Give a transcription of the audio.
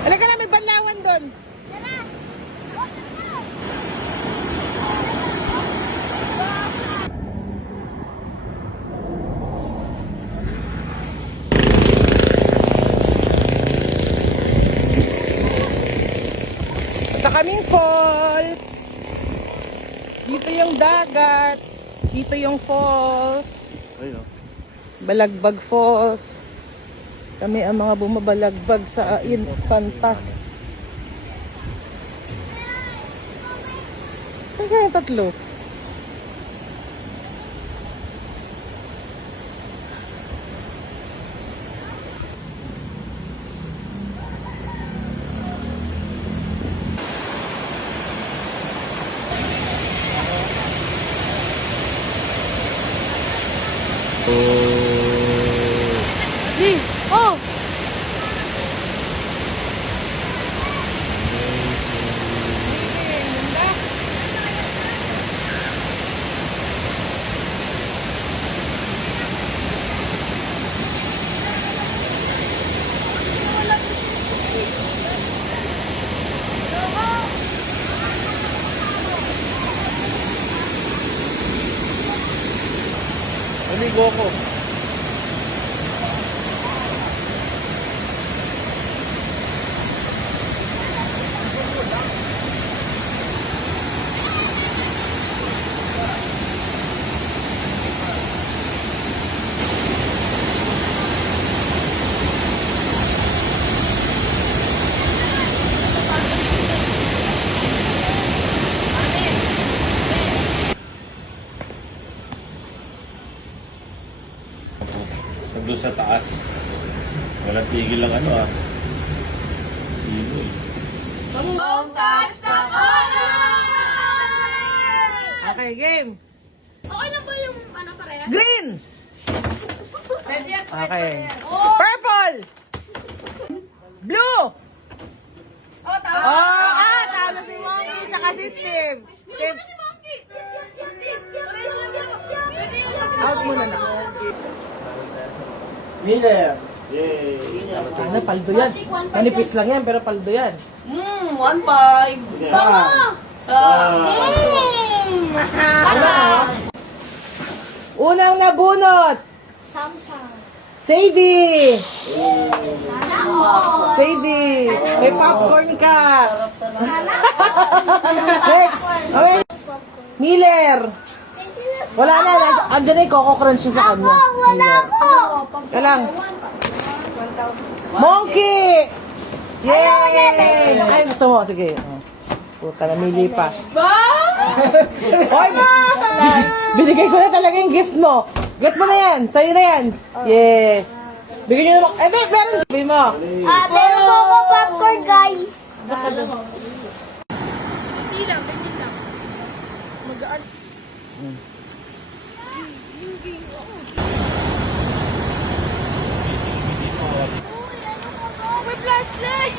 Alaga na, may banlawan doon. Ito kaming falls. Dito yung dagat. Dito yung falls. Balagbag Falls. Kami ang mga bumabalagbag sa Infanta. Saan kaya yung tatlo? Oh! Amigo ko. Doon sa taas. Walang tigil lang ano ah. Sino eh. Okay, game. Okay lang ba yung ano pareha? Green! Pwede yan. Okay. Purple! Blue! Oh, tama. Oh, talo si Monkey tsaka si Steve. Steve, Si Monkey. Steve. Pareho lang yan. Pwede yan. out muna na. Miller! Yay! Ano, paldo yan. Manipis lang yan, pero paldo yan. 1.5. Tama. Unang nabunot. Samsung. Sadie! Sana all. Sadie! May popcorn ka! Next! Next! Miller! Wala na, andyan na yung Coco Crunch sa kanya. Wala ko. Kalang. Monkey! Yay! Ay, gusto mo? Sige. Puta, namili pa. Hoy! Binigay ko na talaga yung gift mo. Get mo na yan. Sa'yo na yan. Yes. Bigyan nyo naman. Eh, meron. Sabi mo. Meron po ako popcorn, guys. May flashlight!